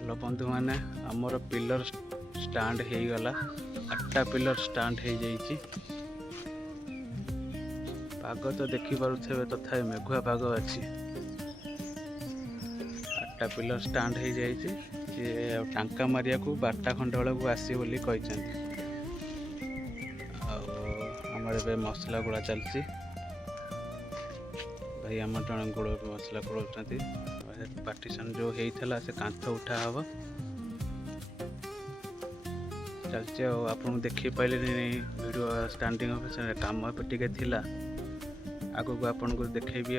Hello बंधु मैंने आमर पिलर स्टांड हो गला 8टा पिलर स्टांड हो जाइए। पाग तो देखिपे तथा मेघुआ पाग अच्छी 8टा पिलर स्टांड हो जाइए। टांका मारिया को 12टा खंड बेलू आसी बोली आमर मसला गुड़ा चलती भाई आम जन गुड़ मसला गुड़ पार्टीशन जो होता से कांथ उठा हम चलचे आप देखी पारे वीडियो स्टार्टिंग काम टे थिला आगु को आपन को देखेबी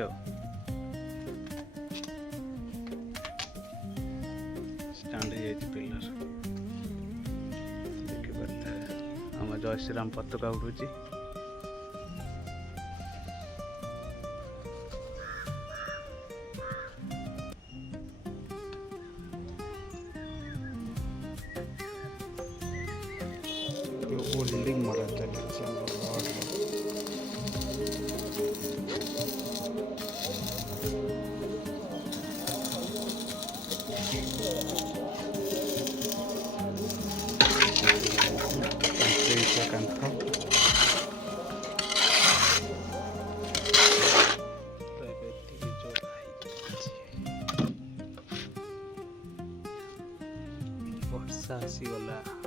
स्टांड पिलर देखिए आम जय श्रीराम पताका उड़ूची। वेल्डिंग मरा चलती वर्षा आसीगला।